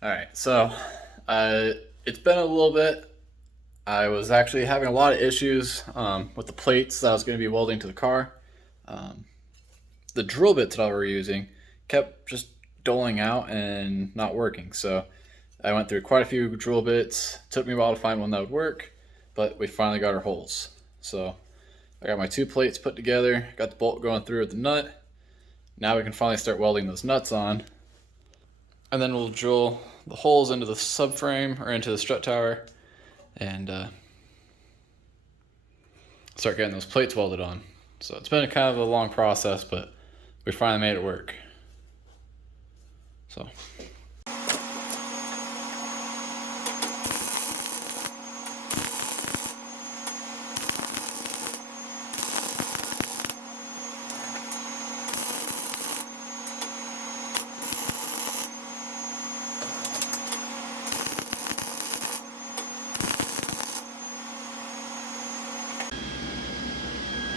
All right, so it's been a little bit. I was actually having a lot of issues with the plates that I was going to be welding to the car. Um, the drill bits that I were using kept just doling out and not working. So I went through quite a few drill bits. Took me a while to find one that would work, but we finally got our holes. So I got my two plates put together, got the bolt going through with the nut. Now we can finally start welding those nuts on, and then we'll drill the holes into the subframe or into the strut tower and start getting those plates welded on. So it's been a kind of a long process, but we finally made it work. So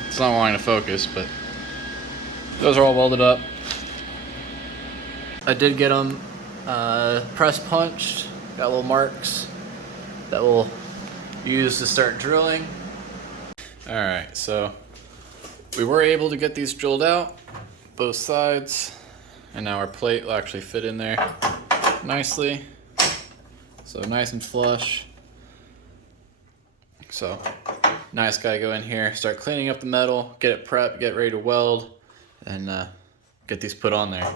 it's not wanting to focus, but those are all welded up. I did get them press punched, got little marks that we'll use to start drilling. All right, so we were able to get these drilled out, both sides, and now our plate will actually fit in there nicely. So nice and flush. So nice guy go in here, start cleaning up the metal, get it prepped, get ready to weld, and get these put on there.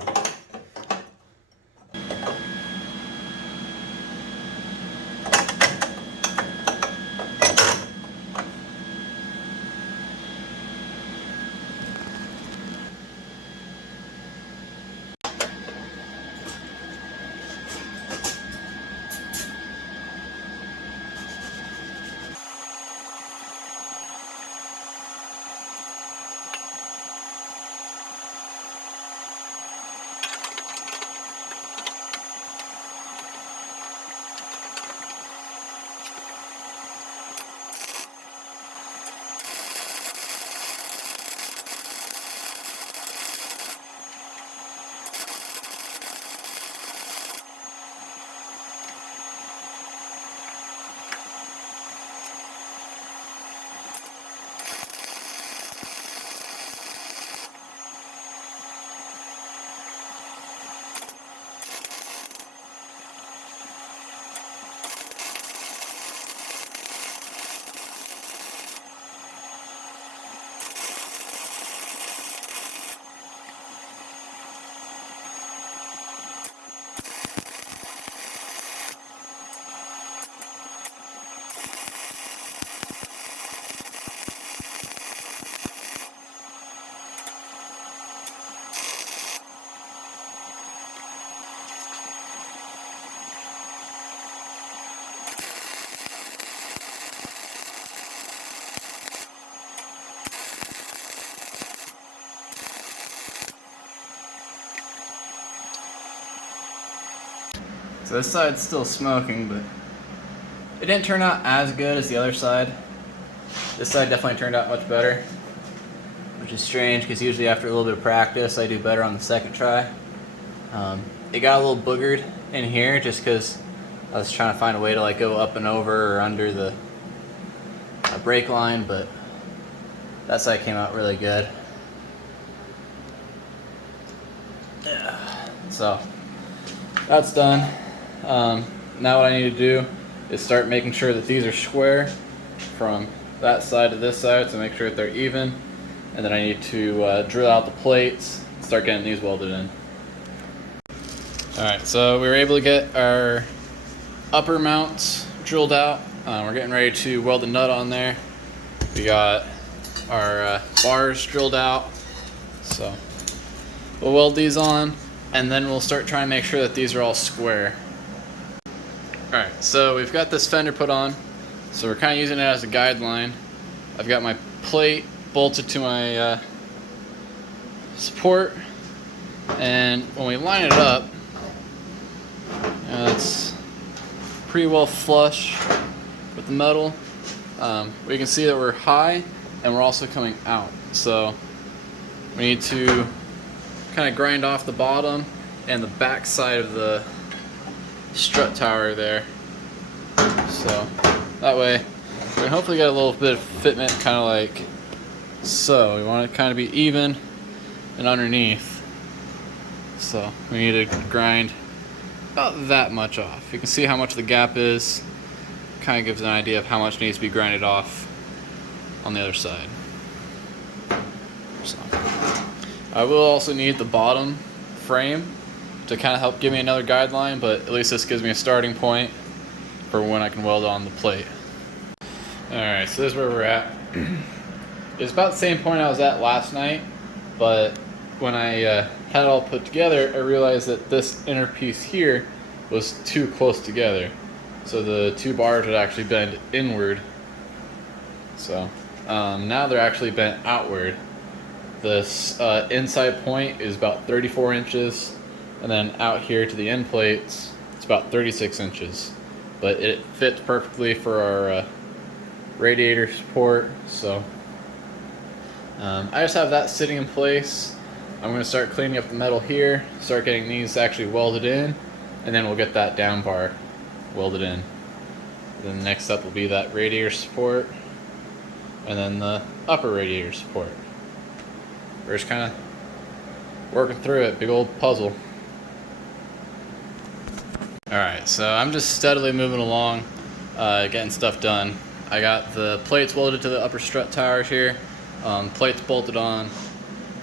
So this side's still smoking, but it didn't turn out as good as the other side. This side definitely turned out much better, which is strange because usually after a little bit of practice I do better on the second try. It got a little boogered in here just because I was trying to find a way to like go up and over or under the brake line, but that side came out really good. So that's done. Now what I need to do is start making sure that these are square from that side to this side, so make sure that they're even, and then I need to drill out the plates and start getting these welded in. Alright, so we were able to get our upper mounts drilled out. We're getting ready to weld the nut on there. We got our bars drilled out, so we'll weld these on, and then we'll start trying to make sure that these are all square. Alright, so we've got this fender put on, so we're kind of using it as a guideline. I've got my plate bolted to my support, and when we line it up, it's pretty well flush with the metal. We can see that we're high and we're also coming out, so we need to kind of grind off the bottom and the back side of the strut tower there. So that way we can hopefully get a little bit of fitment, kind of like so. We want it to kind of be even and underneath. So we need to grind about that much off. You can see how much the gap is. Kind of gives an idea of how much needs to be grinded off on the other side. So I will also need the bottom frame to kind of help give me another guideline, but at least this gives me a starting point for when I can weld on the plate. Alright, so this is where we're at. It's about the same point I was at last night, but when I had it all put together, I realized that this inner piece here was too close together. So the two bars would actually bend inward. So now they're actually bent outward. This inside point is about 34 inches, and then out here to the end plates, it's about 36 inches. But it fits perfectly for our radiator support, so I just have that sitting in place. I'm going to start cleaning up the metal here, start getting these actually welded in, and then we'll get that down bar welded in. Then the next step will be that radiator support, and then the upper radiator support. We're just kind of working through it, big old puzzle. Alright, so I'm just steadily moving along, getting stuff done. I got the plates welded to the upper strut towers here, plates bolted on,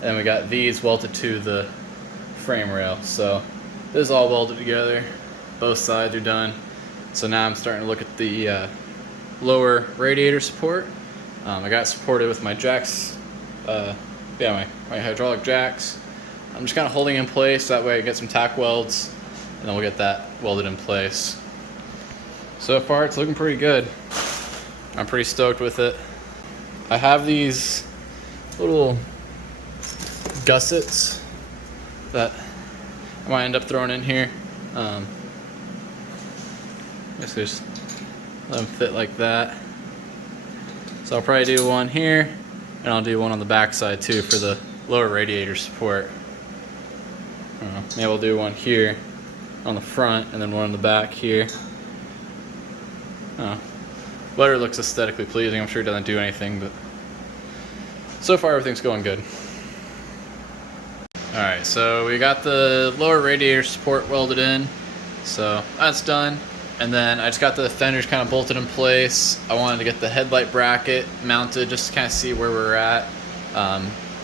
and we got these welded to the frame rail. So this is all welded together, both sides are done. So now I'm starting to look at the lower radiator support. I got supported with my jacks, my hydraulic jacks. I'm just kind of holding in place, that way I get some tack welds, and then we'll get that welded in place. So far it's looking pretty good. I'm pretty stoked with it. I have these little gussets that I might end up throwing in here. Just let them fit like that. So I'll probably do one here, and I'll do one on the back side too for the lower radiator support. Maybe I'll do one here on the front and then one on the back here. Whatever looks aesthetically pleasing. I'm sure it doesn't do anything, but so far everything's going good. Alright, so we got the lower radiator support welded in, so that's done. And then I just got the fenders kind of bolted in place. I wanted to get the headlight bracket mounted just to kind of see where we're at,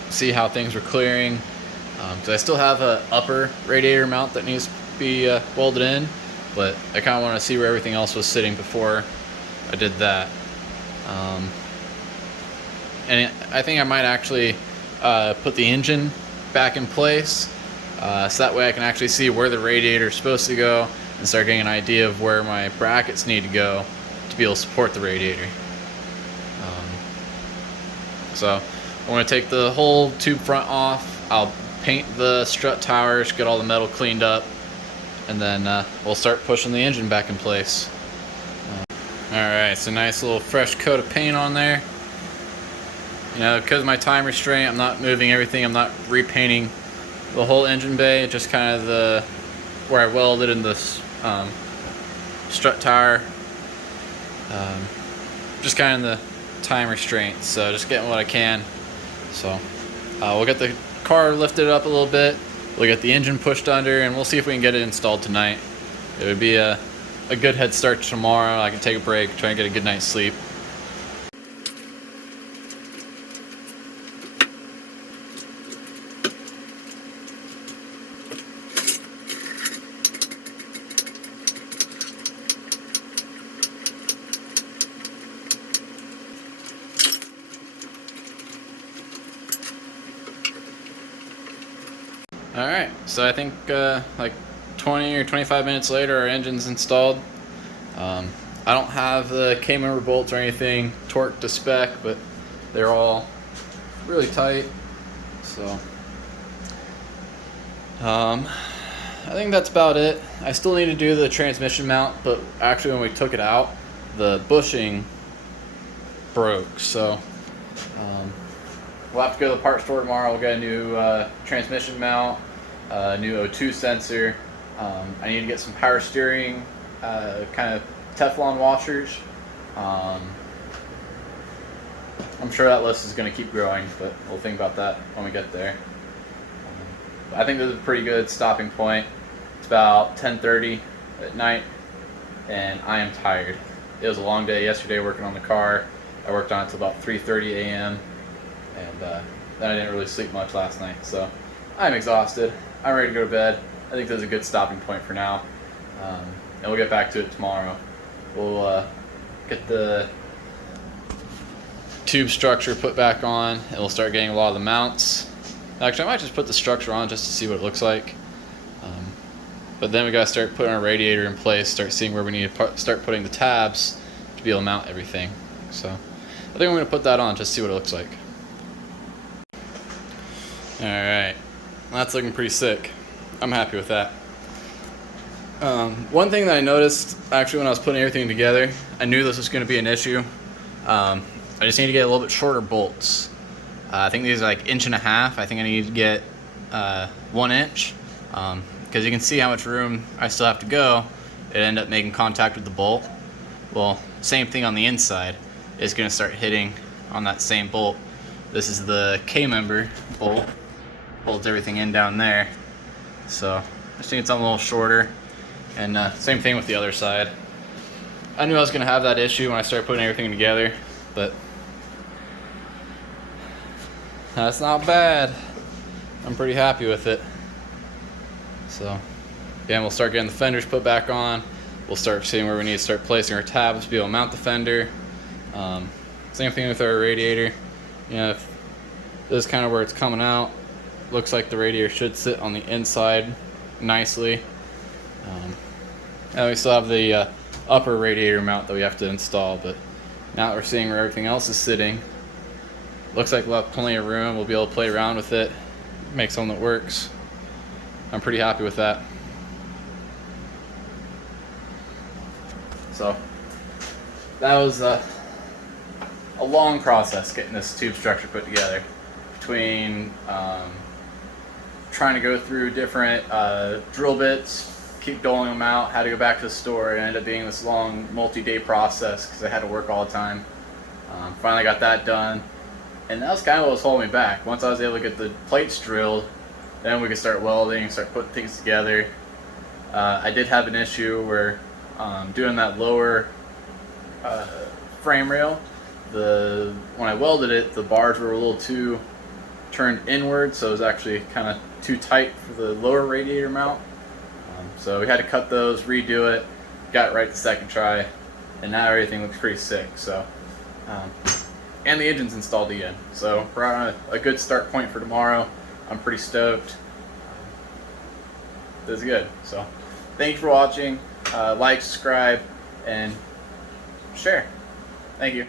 see how things were clearing. Because I still have an upper radiator mount that needs to be welded in, but I kind of want to see where everything else was sitting before I did that. And I think I might actually put the engine back in place, so that way I can actually see where the radiator is supposed to go and start getting an idea of where my brackets need to go to be able to support the radiator. So I'm going to take the whole tube front off. I'll paint the strut towers, get all the metal cleaned up, and then we'll start pushing the engine back in place. Alright, so nice little fresh coat of paint on there. You know, because of my time restraint, I'm not moving everything, I'm not repainting the whole engine bay, just kind of where I welded in this strut tower. Just kind of the time restraint, so just getting what I can. So we'll get the car lifted up a little bit, we'll get the engine pushed under, and we'll see if we can get it installed tonight. It would be a good head start to tomorrow. I can take a break, try and get a good night's sleep. Alright, so I think like 20 or 25 minutes later our engine's installed. I don't have the K-member bolts or anything torqued to spec, but they're all really tight. So I think that's about it. I still need to do the transmission mount, but actually when we took it out, the bushing broke. So we'll have to go to the parts store tomorrow. We'll get a new transmission mount, a new O2 sensor, I need to get some power steering kind of Teflon washers. I'm sure that list is going to keep growing, but we'll think about that when we get there. I think this is a pretty good stopping point. It's about 10:30 at night, and I am tired. It was a long day yesterday working on the car. I worked on it till about 3:30 a.m. and then I didn't really sleep much last night, so I'm exhausted. I'm ready to go to bed. I think this is a good stopping point for now, and we'll get back to it tomorrow. We'll get the tube structure put back on, and we'll start getting a lot of the mounts. Actually, I might just put the structure on just to see what it looks like. But then we gotta start putting our radiator in place, start seeing where we need to start putting the tabs to be able to mount everything. So I think I'm gonna put that on just to see what it looks like. All right, that's looking pretty sick. I'm happy with that. One thing that I noticed actually when I was putting everything together, I knew this was gonna be an issue. I just need to get a little bit shorter bolts. I think these are like 1.5 inches. I think I need to get 1 inch. Because you can see how much room I still have to go. It ended up making contact with the bolt. Well, same thing on the inside. It's going to start hitting on that same bolt. This is the K-member bolt. Holds everything in down there. So I just need something a little shorter. And same thing with the other side. I knew I was going to have that issue when I started putting everything together, but that's not bad. I'm pretty happy with it. So, yeah, we'll start getting the fenders put back on. We'll start seeing where we need to start placing our tabs to be able to mount the fender. Same thing with our radiator. You know, if this is kind of where it's coming out. Looks like the radiator should sit on the inside nicely. And we still have the upper radiator mount that we have to install, but now that we're seeing where everything else is sitting, looks like we'll have plenty of room. We'll be able to play around with it, make something that works. I'm pretty happy with that. So that was a long process getting this tube structure put together, between trying to go through different drill bits, keep doling them out, had to go back to the store. It ended up being this long multi-day process because I had to work all the time. Finally got that done, and that was kind of what was holding me back. Once I was able to get the plates drilled, then we could start welding, start putting things together. I did have an issue where doing that lower frame rail, when I welded it, the bars were a little too turned inward, so it was actually kind of too tight for the lower radiator mount. So we had to cut those, redo it, got it right the second try, and now everything looks pretty sick. So, and the engine's installed again. So we're on a good start point for tomorrow. I'm pretty stoked. This is good. So thank you for watching. Like, subscribe, and share. Thank you.